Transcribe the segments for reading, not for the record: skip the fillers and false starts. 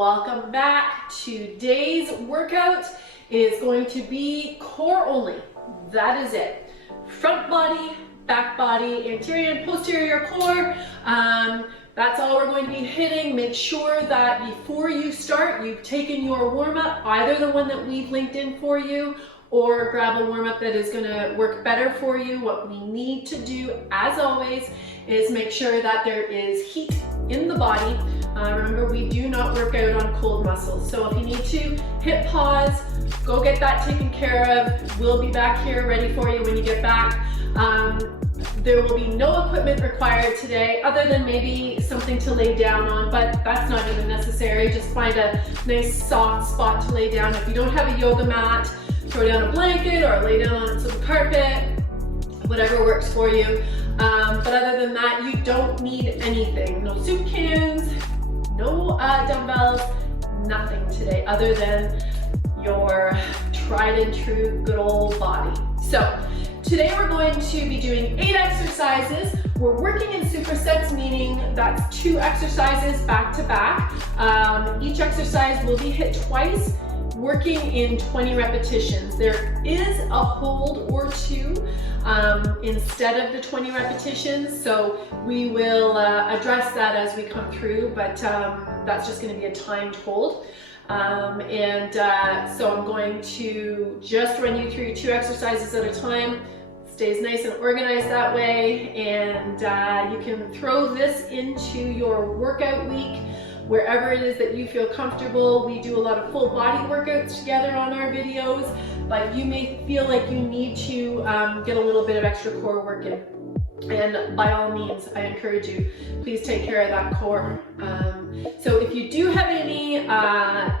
welcome back. Today's workout is going to be core only. That is it. Front body, back body, anterior and posterior core. That's all we're going to be hitting. Make sure that before you start, you've taken your warm-up, either the one that we've linked in for you, or grab a warm-up that is going to work better for you. What we need to do, as always, is make sure that there is heat in the body. Remember, we do not work out on cold muscles. So if you need to hit pause, go get that taken care of. We'll be back here ready for you when you get back. There will be no equipment required today other than maybe something to lay down on, but that's not even necessary. Just find a nice soft spot to lay down. If you don't have a yoga mat, throw down a blanket or lay down on some carpet, whatever works for you. But other than that, you don't need anything. No soup cans, no dumbbells, nothing today other than your tried and true good old body. So today we're going to be doing 8 exercises. We're working in supersets, meaning that's 2 exercises back to back. Each exercise will be hit twice, working in 20 repetitions. There is a hold or 2 instead of the 20 repetitions, so we will address that as we come through, but that's just going to be a timed hold. So I'm going to just run you through 2 exercises at a time. Stays nice and organized that way, and you can throw this into your workout week wherever it is that you feel comfortable. We do a lot of full body workouts together on our videos, but you may feel like you need to get a little bit of extra core work in. And by all means, I encourage you, please take care of that core. So if you do have any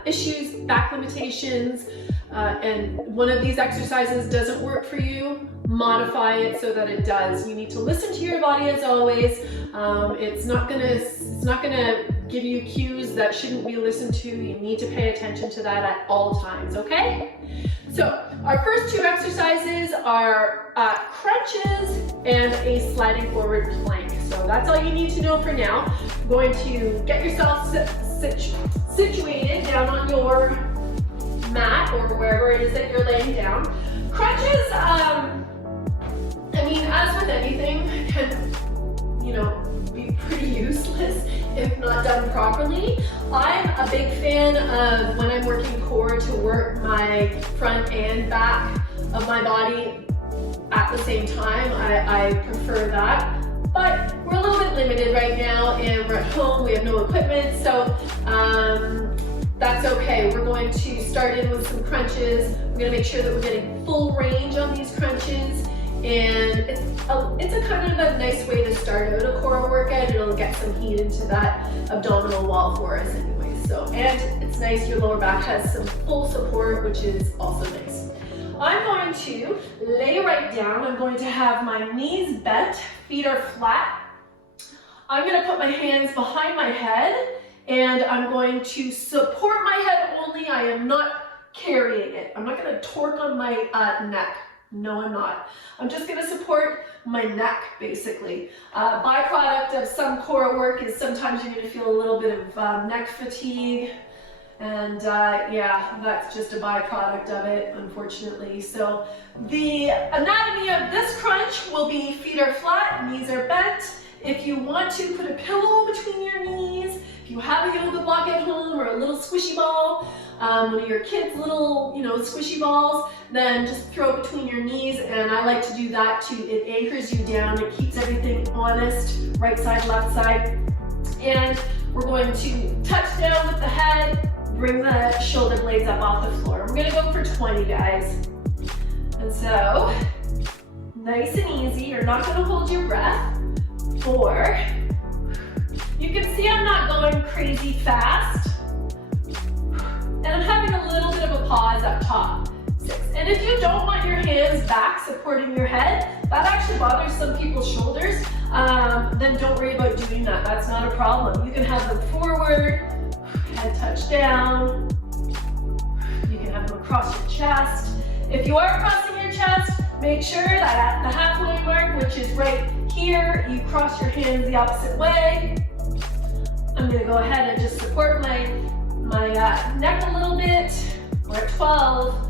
issues, back limitations, and one of these exercises doesn't work for you, modify it so that it does. You need to listen to your body as always. It's not gonna give you cues that shouldn't be listened to. You need to pay attention to that at all times, okay? So our first 2 exercises are crunches and a sliding forward plank. So that's all you need to know for now. You're going to get yourself situated down on your mat or wherever it is that you're laying down. Crunches, I mean, as with anything, can, be pretty useless if not done properly. I'm a big fan of, when I'm working core, to work my front and back of my body at the same time. I prefer that, but we're a little bit limited right now and we're at home, we have no equipment, so that's okay. We're going to start in with some crunches. We're going to make sure that we're getting full range on these crunches, and it's a kind of a nice way to start out a core workout. It'll get some heat into that abdominal wall for us anyway. So, and it's nice, your lower back has some full support, which is also nice. I'm going to lay right down. I'm going to have my knees bent, feet are flat. I'm going to put my hands behind my head, and I'm going to support my head only. I am not carrying it. I'm not going to torque on my neck. No, I'm not. I'm just going to support my neck, basically. Byproduct of some core work is sometimes you're going to feel a little bit of neck fatigue. And yeah, that's just a byproduct of it, unfortunately. So the anatomy of this crunch will be feet are flat, knees are bent. If you want to, put a pillow between your knees. If you have a yoga block at home or a little squishy ball, one of your kids' little, squishy balls, then just throw it between your knees. And I like to do that too. It anchors you down. It keeps everything honest, right side, left side. And we're going to touch down with the head, bring the shoulder blades up off the floor. We're gonna go for 20, guys. And so, nice and easy. You're not gonna hold your breath. 4. You can see I'm not going crazy fast. And I'm having a little bit of a pause up top. 6. And if you don't want your hands back supporting your head, that actually bothers some people's shoulders, then don't worry about doing that. That's not a problem. You can have them forward, head touch down. You can have them across your chest. If you are crossing your chest, make sure that at the halfway mark, which is right here, you cross your hands the opposite way. I'm going to go ahead and just support my my neck a little bit. We're at 12,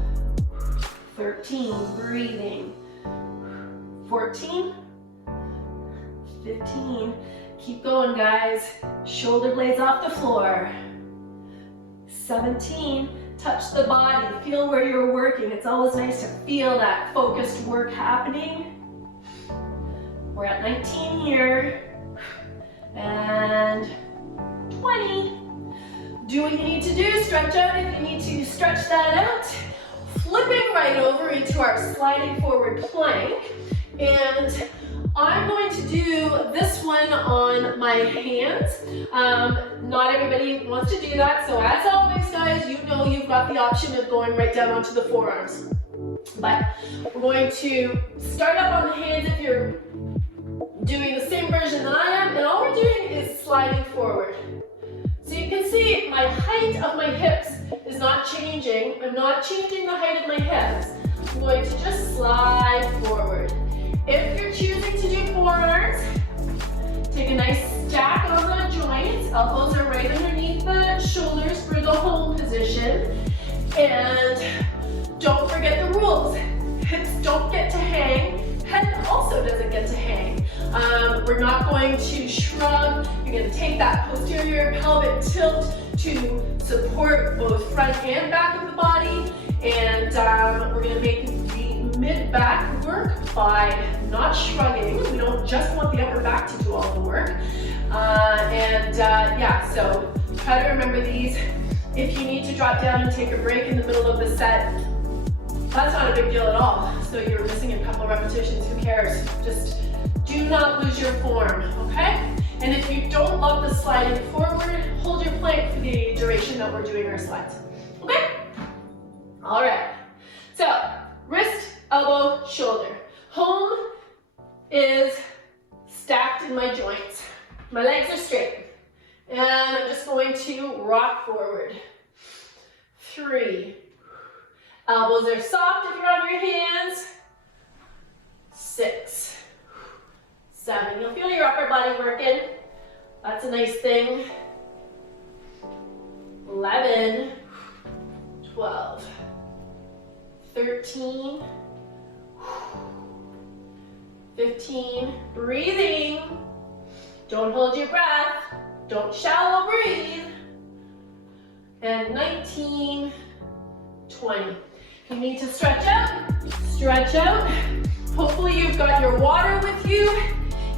13, breathing, 14, 15, keep going guys, shoulder blades off the floor, 17, touch the body, feel where you're working. It's always nice to feel that focused work happening. We're at 19 here, and 20. Do what you need to do, stretch out if you need to stretch that out. Flipping right over into our sliding forward plank. And I'm going to do this one on my hands. Not everybody wants to do that, so as always guys, you know you've got the option of going right down onto the forearms. But we're going to start up on the hands if you're doing the same version that I am, and all we're doing is sliding forward. So you can see my height of my hips is not changing. I'm not changing the height of my hips. I'm going to just slide forward. If you're choosing to do forearms, take a nice stack on the joints. Elbows are right underneath the shoulders for the home position. And don't forget the rules. Hips don't get to hang. Head also doesn't get to hang. We're not going to shrug. You're going to take that posterior pelvic tilt to support both front and back of the body. And we're going to make the mid-back work by not shrugging. We don't just want the upper back to do all the work. Yeah, so try to remember these. If you need to drop down and take a break in the middle of the set, that's not a big deal at all. So you're missing a couple repetitions, who cares? Just do not lose your form, okay? And if you don't love the sliding forward, hold your plank for the duration that we're doing our slides, okay? All right, so wrist, elbow, shoulder. Home is stacked in my joints. My legs are straight. And I'm just going to rock forward. 3. Elbows are soft if you're on your hands. 6. 7. You'll feel your upper body working. That's a nice thing. 11. 12. 13. 15. Breathing. Don't hold your breath. Don't shallow breathe. And 19. 20. You need to stretch out, stretch out. Hopefully you've got your water with you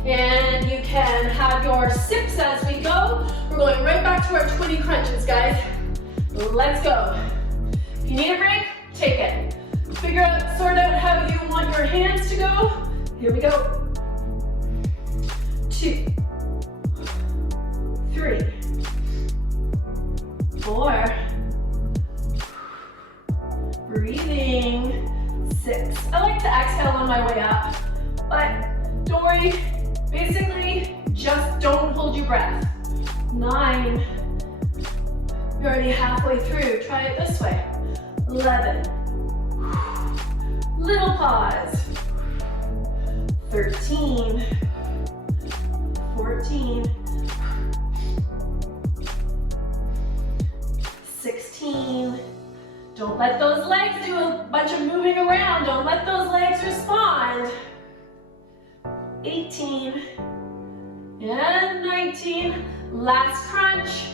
and you can have your sips as we go. We're going right back to our 20 crunches, guys. Let's go. If you need a break, take it. Figure out, sort out how you want your hands to go. Here we go. 2, 3, 4, breathing, 6. I like to exhale on my way up, but don't worry. Basically, just don't hold your breath. 9. You're already halfway through. Try it this way. 11. Little pause. 13. 14. 16. Don't let those legs do a bunch of moving around. Don't let those legs respond. 18 and 19. Last crunch.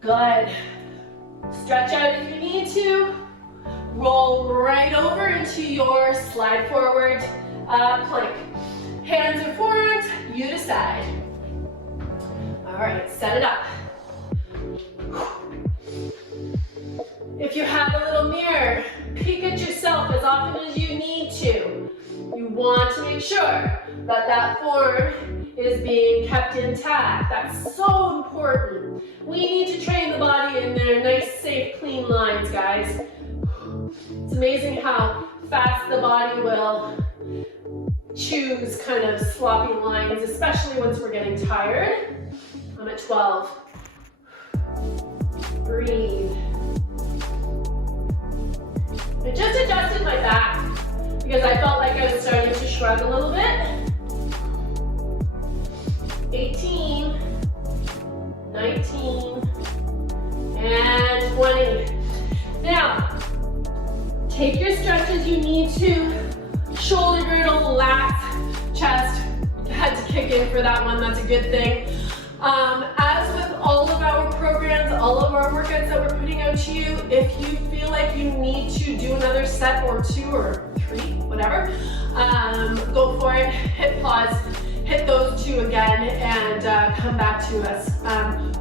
Good. Stretch out if you need to. Roll right over into your slide forward plank. Hands and forearms, you decide. All right, set it up. If you have a little mirror, peek at yourself as often as you need to. You want to make sure that that form is being kept intact. That's so important. We need to train the body in their nice, safe, clean lines, guys. It's amazing how fast the body will choose kind of sloppy lines, especially once we're getting tired. I'm at 12. Breathe. I just adjusted my back because I felt like I was starting to shrug a little bit. 18, 19, 20. Now, take your stretches you need to. Shoulder girdle, lats, chest, had to kick in for that one, that's a good thing. As with all of our programs, all of our workouts that we're putting out to you, if you feel like you need to do another set or 2 or 3, whatever, go for it, hit pause, hit those 2 again, and come back to us.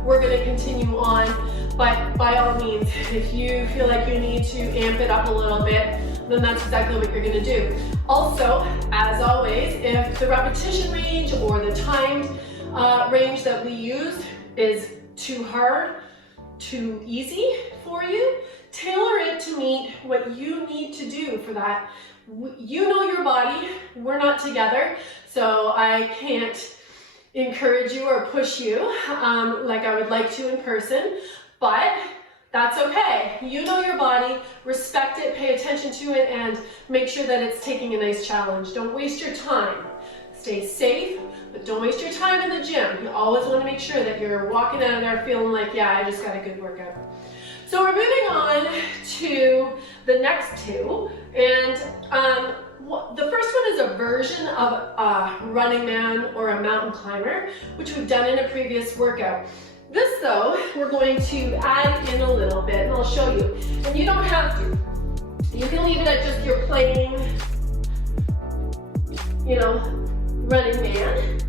We're gonna continue on, but by all means, if you feel like you need to amp it up a little bit, then that's exactly what you're gonna do. Also, as always, if the repetition range or the timed range that we use is too hard, too easy for you, tailor it to meet what you need to do for that. You know your body, we're not together, so I can't encourage you or push you like I would like to in person, but that's okay. You know your body, respect it, pay attention to it, and make sure that it's taking a nice challenge. Don't waste your time. Stay safe, but don't waste your time in the gym. You always want to make sure that you're walking out of there feeling like, yeah, I just got a good workout. So we're moving on to the next 2, and the first one is a version of a running man or a mountain climber, which we've done in a previous workout. This though, we're going to add in a little bit, and I'll show you. And you don't have to. You can leave it at just your plain, running man.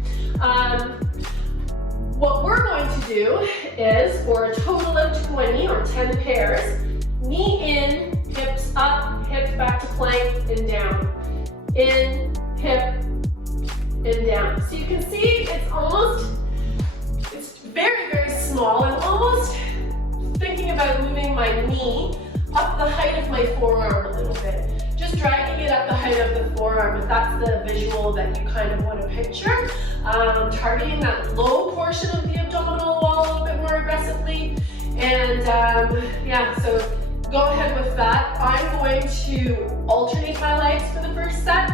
What we're going to do is, for a total of 20 or 10 pairs, knee in, hips up, hips back to plank, and down. In, hip, and down. So you can see it's very, very small. I'm almost thinking about moving my knee up the height of my forearm a little bit. Just dragging it up the height of the forearm, if that's the visual that you kind of want to picture. Targeting that low portion of the abdominal wall a little bit more aggressively. And so go ahead with that. I'm going to alternate my legs for the first set.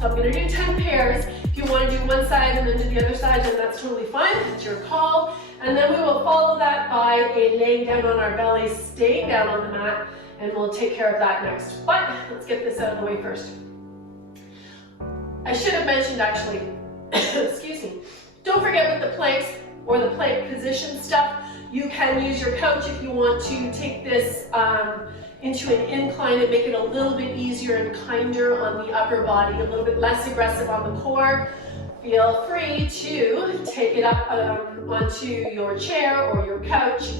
So I'm going to do 10 pairs. If you want to do one side and then do the other side, then that's totally fine. It's your call. And then we will follow that by a laying down on our bellies, staying down on the mat, and we'll take care of that next. But let's get this out of the way first. I should have mentioned actually, excuse me, don't forget with the planks or the plank position stuff, you can use your couch if you want to take this into an incline and make it a little bit easier and kinder on the upper body, a little bit less aggressive on the core. Feel free to take it up onto your chair or your couch.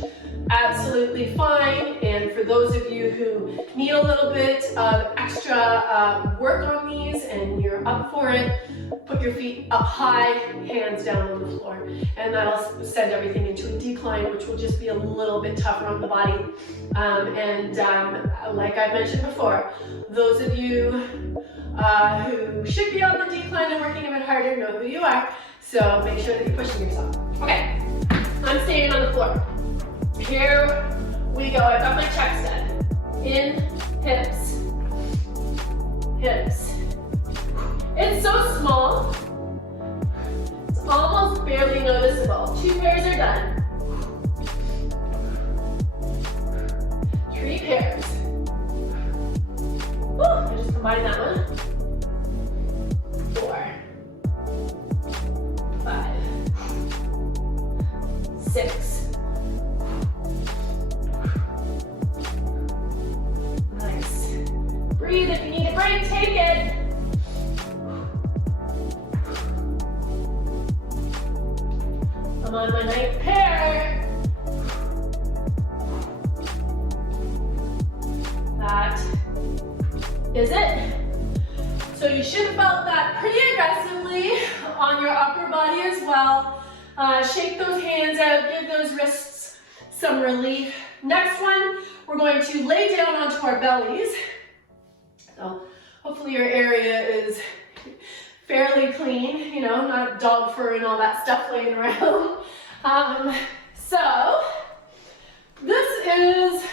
Absolutely fine. And for those of you who need a little bit of extra work on these and you're up for it, put your feet up high, hands down on the floor. And that'll send everything into a decline, which will just be a little bit tougher on the body. Like I mentioned before, those of you who should be on the decline and working a bit harder know who you are. So make sure that you're pushing yourself. Okay, I'm staying on the floor. Here we go. I've got my chest done. In, hips, hips. It's so small, it's almost barely noticeable. 2 pairs are done. 3 pairs. Woo, I just combined that one. 4, 5, 6. Nice. Breathe. If you need a break, take it. I'm on my 9th pair. That is it. So you should have felt that pretty aggressively on your upper body as well. Shake those hands out, give those wrists some relief. Next one, we're going to lay down onto our bellies. So hopefully your area is fairly clean, not dog fur and all that stuff laying around. So this is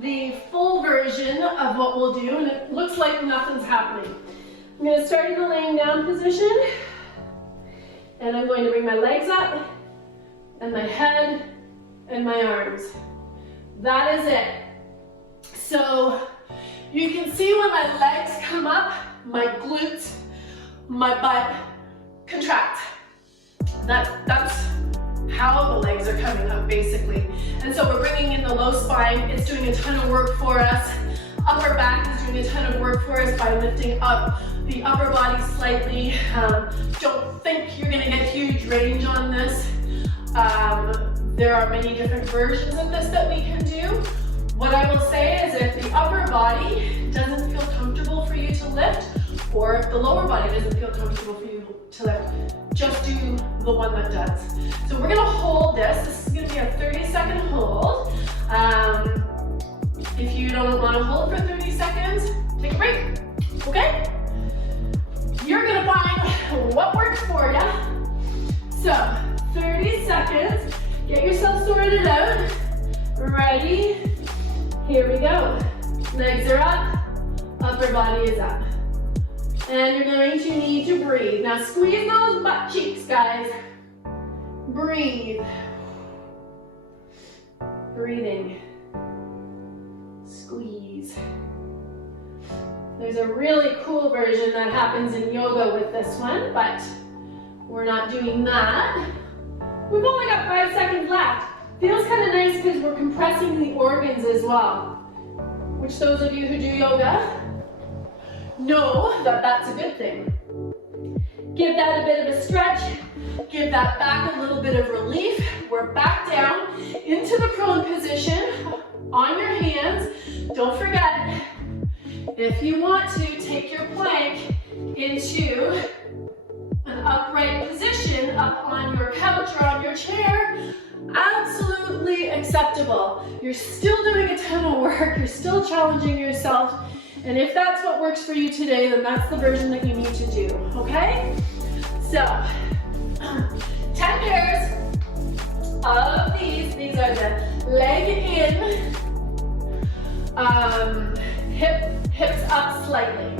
the full version of what we'll do, and it looks like nothing's happening. I'm going to start in the laying down position, and I'm going to bring my legs up, and my head, and my arms. That is it. So you can see when my legs come up, my glutes, my butt contract. That's how the legs are coming up basically. And so we're bringing in the low spine. It's doing a ton of work for us. Upper back is doing a ton of work for us by lifting up the upper body slightly. Don't think you're gonna get huge range on this. There are many different versions of this that we can do. What I will say is if the upper body doesn't feel comfortable for you to lift, or if the lower body doesn't feel comfortable for you to lift, just do the one that does. So we're gonna hold this. This is gonna be a 30-second hold. If you don't wanna hold for 30 seconds, take a break, okay? You're gonna find what works for you. So, 30 seconds, get yourself sorted out. Ready? Here we go. Legs are up, upper body is up. And you're going to need to breathe. Now squeeze those butt cheeks, guys. Breathe. Breathing. Squeeze. There's a really cool version that happens in yoga with this one, but we're not doing that. We've only got 5 seconds left. Feels kind of nice because we're compressing the organs as well, which those of you who do yoga know that that's a good thing. Give that a bit of a stretch. Give that back a little bit of relief. We're back down into the prone position on your hands. Don't forget, if you want to, take your plank into an upright position up on your couch or on your chair. Absolutely acceptable. You're still doing a ton of work. You're still challenging yourself. And if that's what works for you today, then that's the version that you need to do, okay? So, 10 pairs of these. These are the leg in, hips up slightly.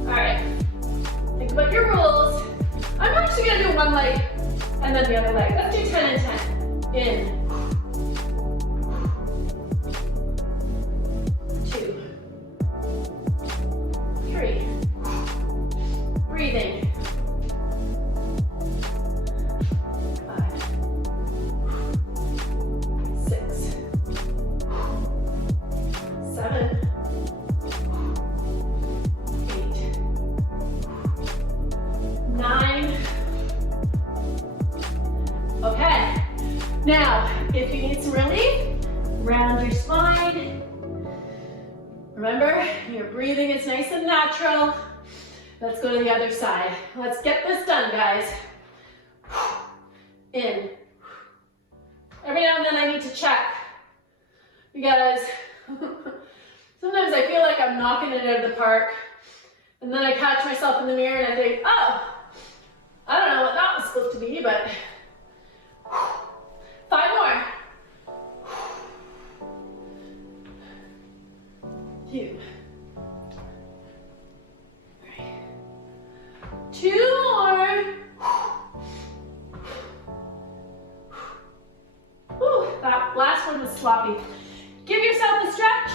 All right, think about your rules. I'm actually gonna do one leg and then the other leg. Let's do 10 and 10. In. 2. 3. Breathing. 5. 6. 7. 8. 9. Okay. Now, if you need some relief, round your spine. Remember, you're breathing, it's nice and natural. Let's go to the other side. Let's get this done, guys. In. Every now and then I need to check. Because sometimes I feel like I'm knocking it out of the park. And then I catch myself in the mirror and I think, oh, I don't know what that was supposed to be, but 5 more. 2. 3. 2 more. Whew, that last one was sloppy. Give yourself a stretch.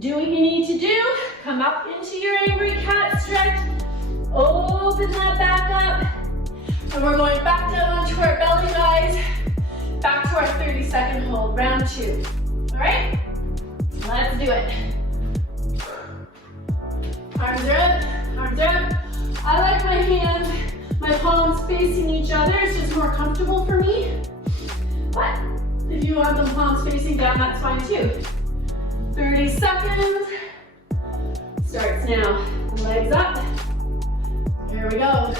Do what you need to do. Come up into your angry cat stretch. Open that back up. And we're going back down onto our belly, guys. Back to our 30-second hold, round 2. All right? Let's do it. Arms are up, arms are up. I like my hands, my palms facing each other. It's just more comfortable for me. But if you want them palms facing down, that's fine too. 30 seconds. Starts now. Legs up. Here we go.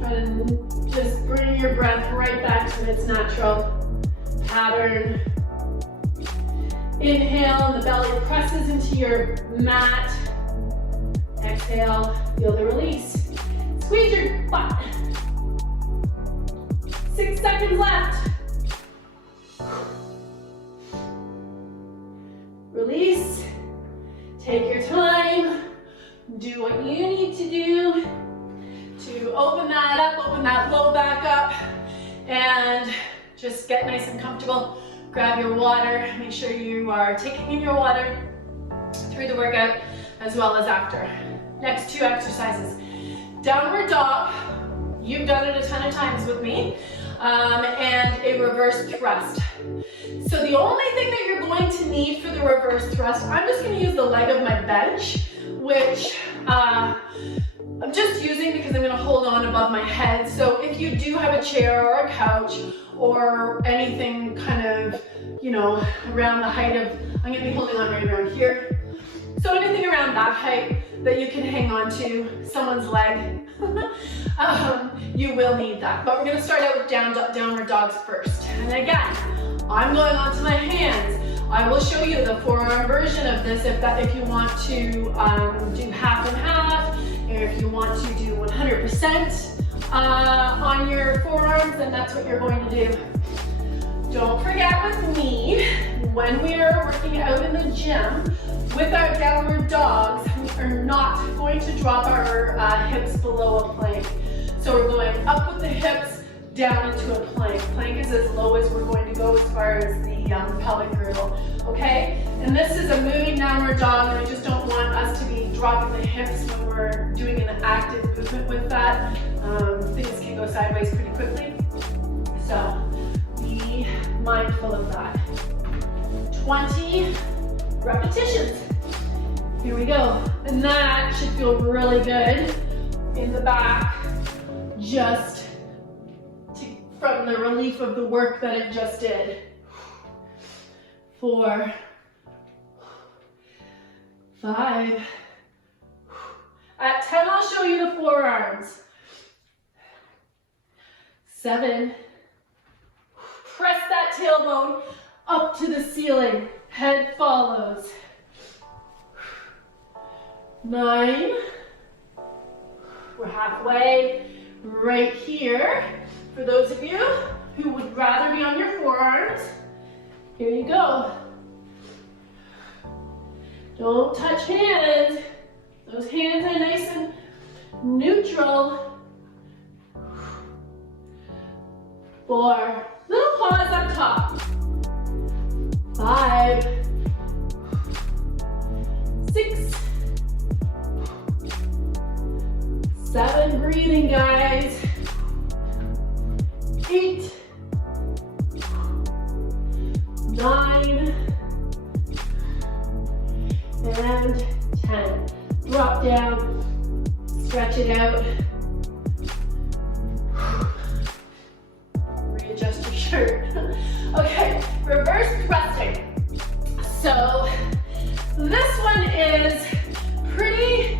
Try to just bring your breath right back to its natural pattern. Inhale, and the belly presses into your mat. Exhale, feel the release. Squeeze your butt. 6 seconds left. Release. Take your time. Do what you need to do to open that up, open that low back up, And just get nice and comfortable. Grab your water. Make sure you are taking in your water through the workout as well as after. Next two exercises. Downward dog. You've done it a ton of times with me. And a reverse thrust. So the only thing that you're going to need for the reverse thrust, I'm just going to use the leg of my bench, which I'm just using because I'm going to hold on above my head. So if you do have a chair or a couch or anything kind of, you know, around the height of, I'm going to be holding on right around here. So anything around that height that you can hang on to, someone's leg, you will need that. But we're going to start out with downward dogs first. And again, I'm going onto my hands. I will show you the forearm version of this if you want to do half and half, or if you want to do 100% on your forearms, then that's what you're going to do. Don't forget with me, when we are working out in the gym with our downward dogs, we are not going to drop our hips below a plank. So we're going up with the hips, down into a plank. Plank is as low as we're going to go as far as the pelvic girdle, okay? And this is a moving downward dog, and I just don't want us to be dropping the hips when we're doing an active movement with that. Things can go sideways pretty quickly. So be mindful of that. 20 repetitions. Here we go. And that should feel really good in the back, just from the relief of the work that it just did. 4, 5. At 10, I'll show you the forearms. 7. Press that tailbone up to the ceiling. Head follows. 9. We're halfway right here. For those of you who would rather be on your forearms, here you go. Don't touch hands. Those hands are nice and neutral. 4. Little pause up top. 5. 6. 7. Breathing, guys. 8. 9. And 10. Drop down, stretch it out. Readjust your shirt. Okay, reverse thrusting. So this one is pretty,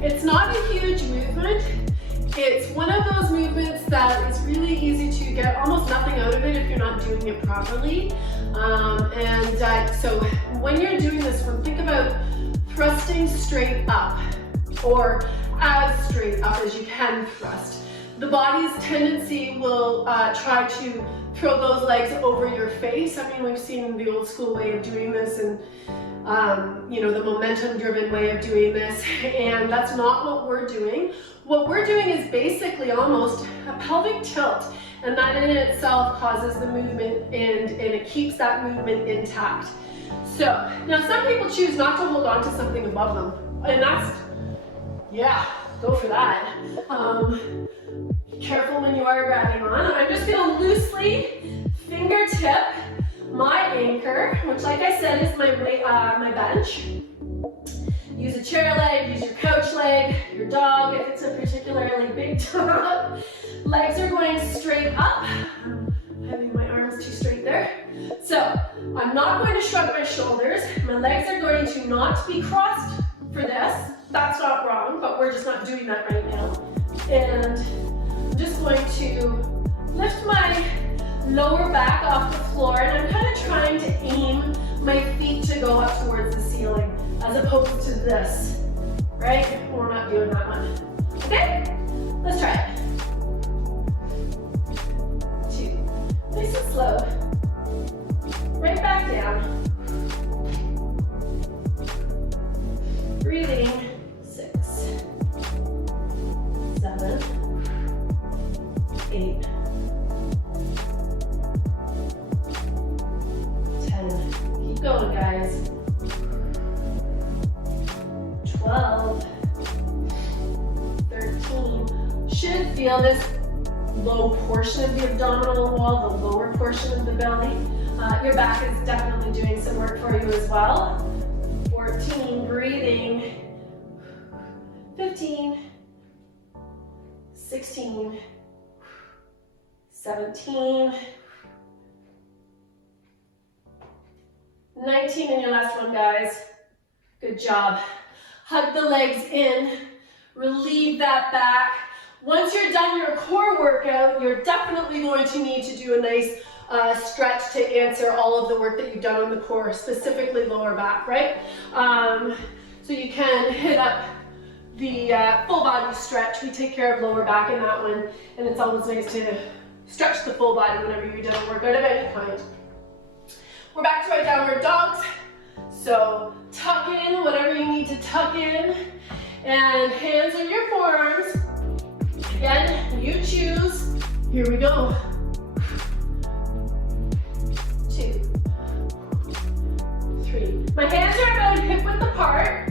it's not a huge movement. It's one of those movements that is really easy to get almost nothing out of it if you're not doing it properly. So when you're doing this one, think about thrusting straight up or as straight up as you can thrust. The body's tendency will try to throw those legs over your face. I mean, we've seen the old school way of doing this and the momentum-driven way of doing this, and that's not what we're doing. What we're doing is basically almost a pelvic tilt, and that in itself causes the movement and it keeps that movement intact. So, now some people choose not to hold on to something above them, and that's, yeah, go for that. Be careful when you are grabbing on. I'm just gonna loosely fingertip my anchor, which like I said is my bench. Use a chair leg, use your couch leg, your dog if it's a particularly big dog. Legs are going straight up. I'm having my arms too straight there. So I'm not going to shrug my shoulders. My legs are going to not be crossed for this. That's not wrong, but we're just not doing that right now. And I'm just going to lift my lower back off the floor, and I'm kind of trying to aim my feet to go up towards the ceiling as opposed to this, right? We're not doing that one. Okay? Let's try it. 2. Nice and slow. Right back down. Breathing. 6. 7. 8. low portion of the abdominal wall, the lower portion of the belly. Your back is definitely doing some work for you as well. 14, breathing. 15, 16, 17, 19, and your last one, guys. Good job. Hug the legs in, relieve that back. Once you're done your core workout, you're definitely going to need to do a nice stretch to answer all of the work that you've done on the core, specifically lower back, right? So you can hit up the full body stretch. We take care of lower back in that one, and it's always nice to stretch the full body whenever you're doing a workout of any kind. We're back to our downward dogs. So tuck in whatever you need to tuck in, and hands on your forearms. Again, you choose. Here we go. 2, 3. My hands are about hip width apart.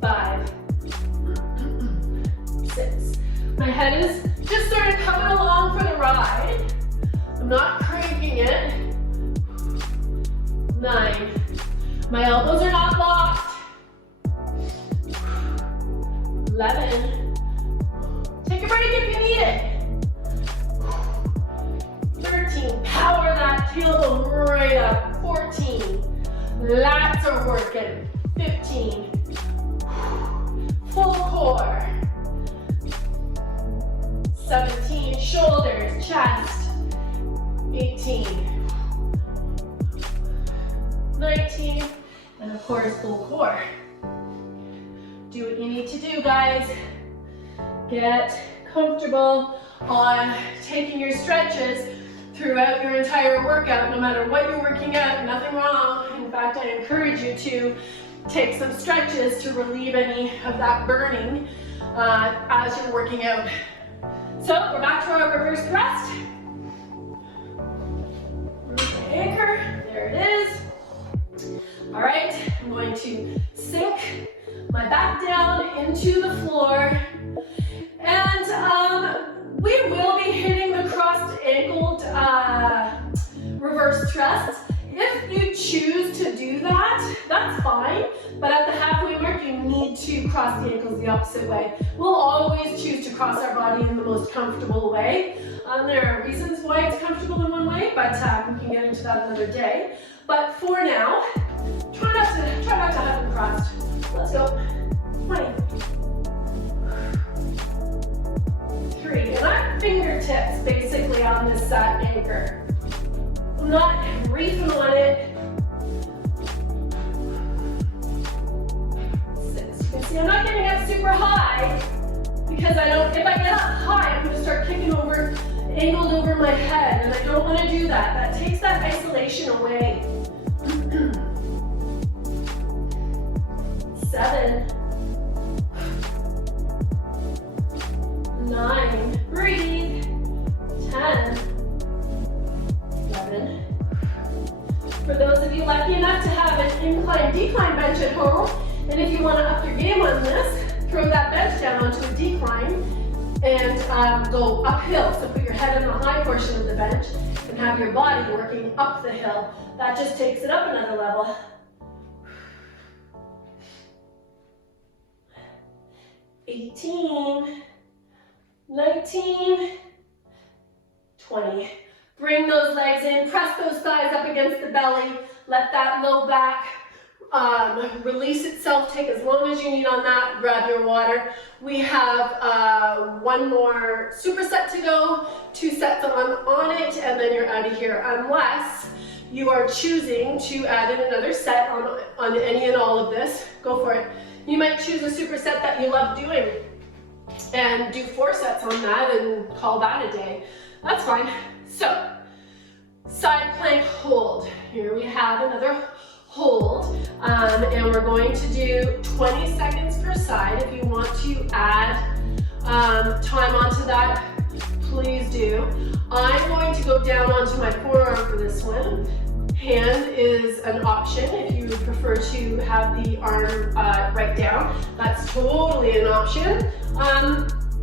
5, 6. My head is just sort of coming along for the ride. I'm not cranking it. 9. My elbows are not locked. 11. Take a break if you need it. 13. Power that tailbone right up. 14. Lats are working. 15. Full core. 17. Shoulders, chest. 18. 19. And of course, full core. Do what you need to do, guys. Get comfortable on taking your stretches throughout your entire workout, no matter what you're working out, nothing wrong. In fact, I encourage you to take some stretches to relieve any of that burning as you're working out. So we're back to our reverse thrust. Anchor, there it is. All right, I'm going to sink my back down into the floor, and we will be hitting the crossed ankled reverse thrust. If you choose to do that, that's fine, but at the halfway mark you need to cross the ankles the opposite way. We'll always choose to cross our body in the most comfortable way. There are reasons why it's comfortable in one way, but we can get into that another day. But for now, try not to have them crossed. Let's go. 20. 3. And I'm fingertips basically on this anchor. I'm not reefing on it. 6. You can see I'm not getting up super high because if I get up high, I'm going to start kicking over, angled over my head, and I don't want to do that. That takes that isolation away. 7. 9. Breathe. 10. 11. For those of you lucky enough to have an incline-decline bench at home, and if you want to up your game on this, throw that bench down onto a decline and go uphill. So put your head in the high portion of the bench and have your body working up the hill. That just takes it up another level. 18, 19, 20. Bring those legs in, press those thighs up against the belly, let that low back release itself, take as long as you need on that, grab your water. We have one more superset to go, 2 sets on it, and then you're out of here, unless you are choosing to add in another set on any and all of this. Go for it. You might choose a superset that you love doing and do 4 sets on that and call that a day. That's fine. So, side plank hold. Here we have another hold, and we're going to do 20 seconds per side. If you want to add time onto that, please do. I'm going to go down onto my forearm for this one. Hand is an option if you prefer to have the arm right down. That's totally an option.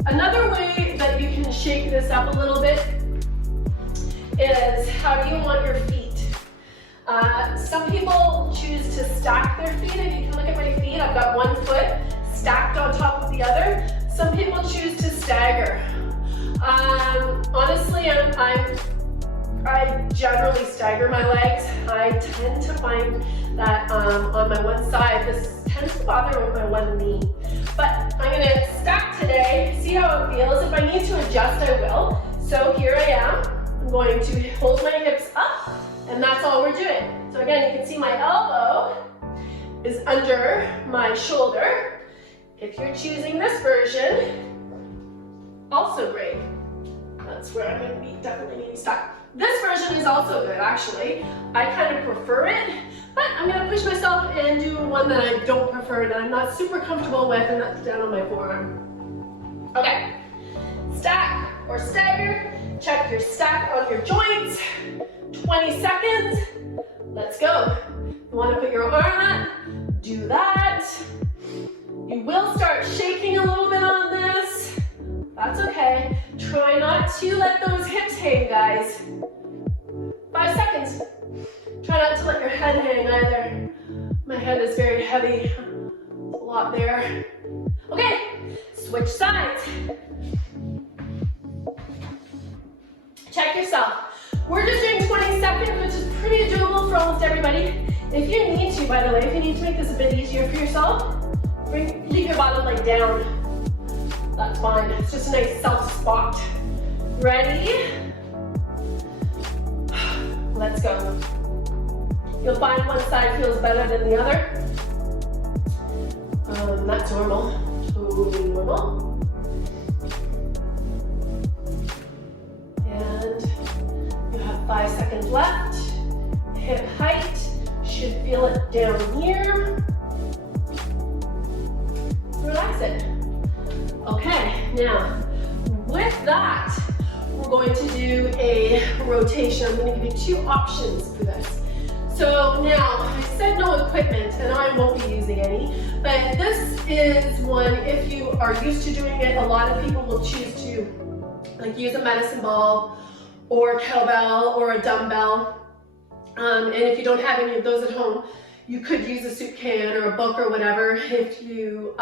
Another way that you can shake this up a little bit is how do you want your feet? Some people choose to stack their feet. If you can look at my feet, I've got one foot stacked on top of the other. Some people choose to stagger. Honestly, I generally stagger my legs. I tend to find that on my one side, this tends to bother with my one knee. But I'm gonna stack today, see how it feels. If I need to adjust, I will. So here I am. I'm going to hold my hips up, and that's all we're doing. So again, you can see my elbow is under my shoulder. If you're choosing this version, also great. That's where I'm gonna be definitely needing stuck. This version is also good, actually. I kind of prefer it, but I'm gonna push myself and do one that I don't prefer, that I'm not super comfortable with, and that's down on my forearm. Okay, stack or stagger. Check your stack on your joints. 20 seconds. Let's go. You wanna put your arm up, do that. You will start shaking a little bit on this. That's okay. Try not to let those hips hang, guys. 5 seconds. Try not to let your head hang either. My head is very heavy. A lot there. Okay, switch sides. Check yourself. We're just doing 20 seconds, which is pretty doable for almost everybody. If you need to, by the way, if you need to make this a bit easier for yourself, leave your bottom leg down. That's fine. It's just a nice self spot. Ready? Let's go. You'll find one side feels better than the other. That's normal. Totally normal. And you have 5 seconds left. Hip height. Should feel it down here. Relax it. Okay, now with that, we're going to do a rotation. I'm going to give you 2 options for this. So now, I said no equipment, and I won't be using any, but this is one, if you are used to doing it, a lot of people will choose to use a medicine ball or a kettlebell or a dumbbell. And if you don't have any of those at home, you could use a soup can or a book or whatever if you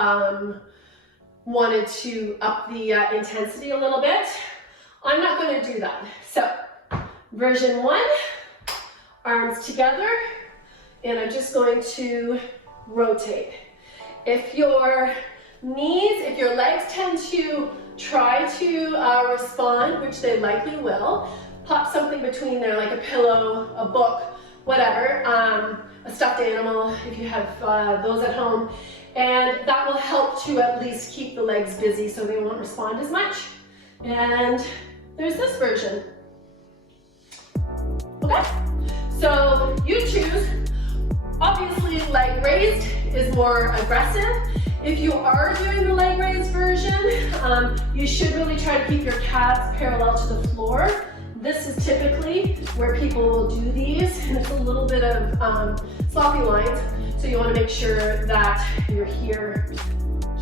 wanted to up the intensity a little bit. I'm not going to do that. So, version 1, arms together, and I'm just going to rotate. If your legs tend to try to respond, which they likely will, pop something between there, like a pillow, a book, whatever, a stuffed animal, if you have those at home, and that will help to at least keep the legs busy so they won't respond as much. And there's this version. Okay, so you choose. Obviously, leg raised is more aggressive. If you are doing the leg raised version, you should really try to keep your calves parallel to the floor. This is typically where people will do these, and it's a little bit of sloppy lines, so you want to make sure that you're here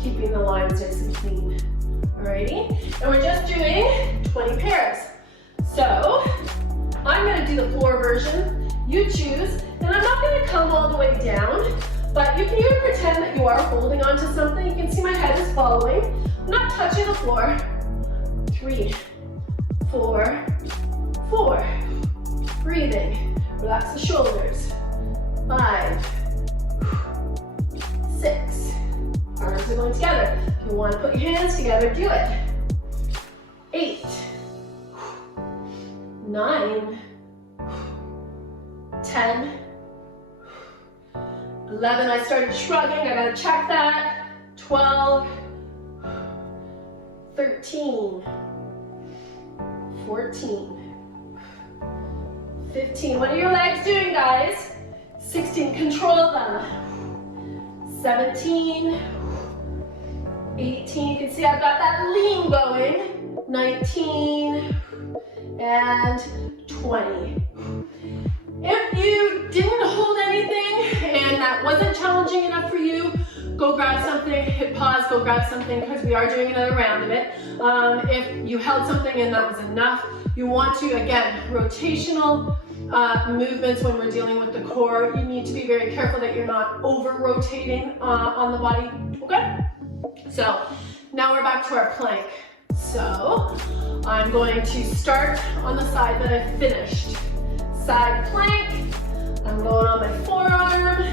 keeping the lines nice and clean. Alrighty, and we're just doing 20 pairs. So I'm going to do the floor version. You choose, and I'm not going to come all the way down, but you can even pretend that you are holding onto something. You can see my head is following. I'm not touching the floor. 3, 4, 4. Breathing. Relax the shoulders. 5, 6. Arms are going together. If you want to put your hands together, do it. 8, 9, 10, 11. I started shrugging. I gotta check that. 12, 13, 14, 15. What are your legs doing, guys? 16. Control them. 17, 18. You can see I've got that lean going. 19 and 20. If you didn't hold anything and that wasn't challenging enough for you, go grab something, hit pause, go grab something, because we are doing another round of it. If you held something and that was enough, you want to, again, rotational movements when we're dealing with the core. You need to be very careful that you're not over-rotating on the body, okay? So now we're back to our plank. So I'm going to start on the side that I finished. Side plank, I'm going on my forearm,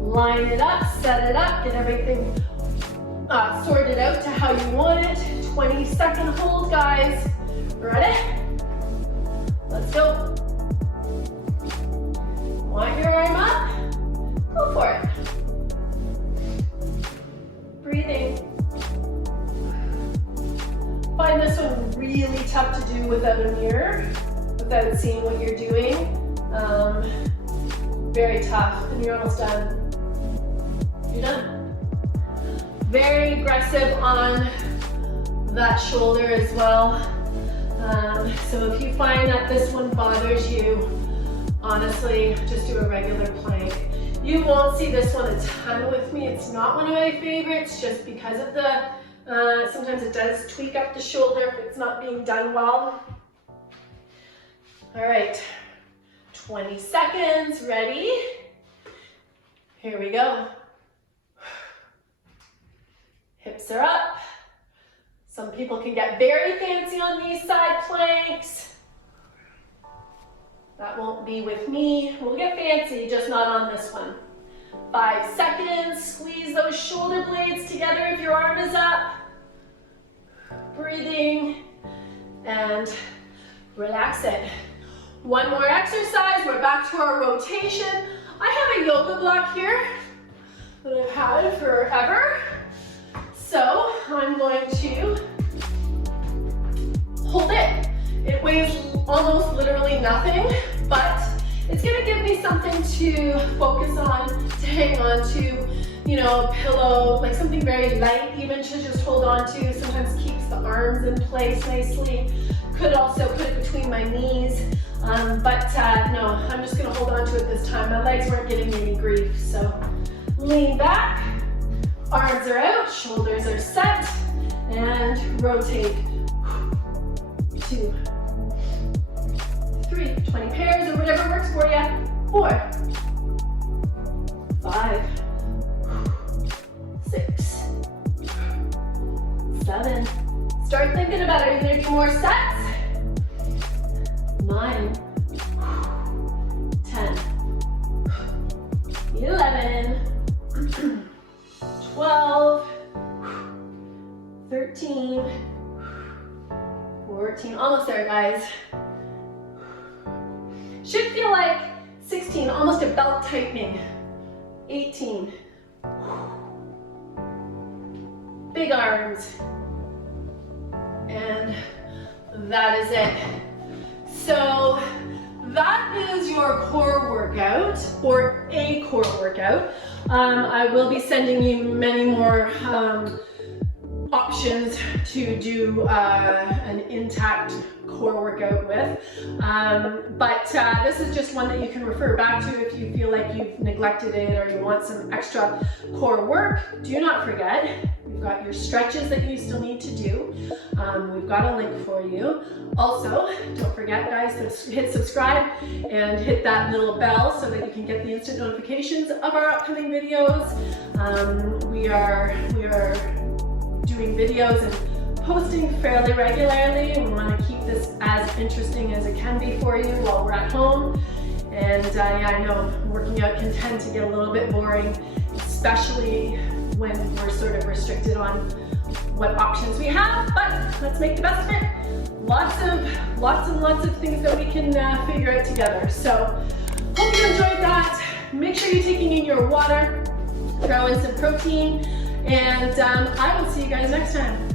line it up, set it up, get everything sorted out to how you want it. 20-second hold, guys. Ready? Let's go. Want your arm up? Go for it. Breathing. Find this one really tough to do without a mirror, without seeing what you're doing. Very tough, and you're almost done. You're done. Very aggressive on that shoulder as well. So if you find that this one bothers you, honestly, just do a regular plank. You won't see this one a ton with me. It's not one of my favorites just because of the, sometimes it does tweak up the shoulder if it's not being done well. All right, 20 seconds, ready? Here we go. Hips are up. Some people can get very fancy on these side planks. That won't be with me. We'll get fancy, just not on this one. 5 seconds, squeeze those shoulder blades together if your arm is up. Breathing, and relax it. One more exercise, we're back to our rotation. I have a yoga block here that I've had forever. So I'm going to hold it. It weighs almost literally nothing, but it's gonna give me something to focus on, to hang on to, you know, a pillow, like something very light even to just hold on to. Sometimes keeps the arms in place nicely. Could also put it between my knees, no, I'm just gonna hold on to it this time. My legs weren't giving me any grief, so lean back. Arms are out, shoulders are set, and rotate. 2, 3, 20 pairs or whatever works for you. 4, 5, 6, 7. Start thinking about it. Are you gonna do more sets? 9, 10, 11, 12, 13, 14, almost there, guys. Should feel like 16, almost a belt tightening. 18. Big arms. And that is it. So that is your core workout, or a core workout. I will be sending you many more options to do an intact core workout with, but this is just one that you can refer back to if you feel like you've neglected it or you want some extra core work. Do not forget, we've got your stretches that you still need to do. We've got a link for you. Also, don't forget, guys, to hit subscribe and hit that little bell so that you can get the instant notifications of our upcoming videos. We are doing videos and posting fairly regularly. We want to keep this as interesting as it can be for you while we're at home. And yeah, I know working out can tend to get a little bit boring, especially when we're sort of restricted on what options we have, but let's make the best of it. Lots and lots of things that we can figure out together. So hope you enjoyed that. Make sure you're taking in your water, throw in some protein, and I will see you guys next time.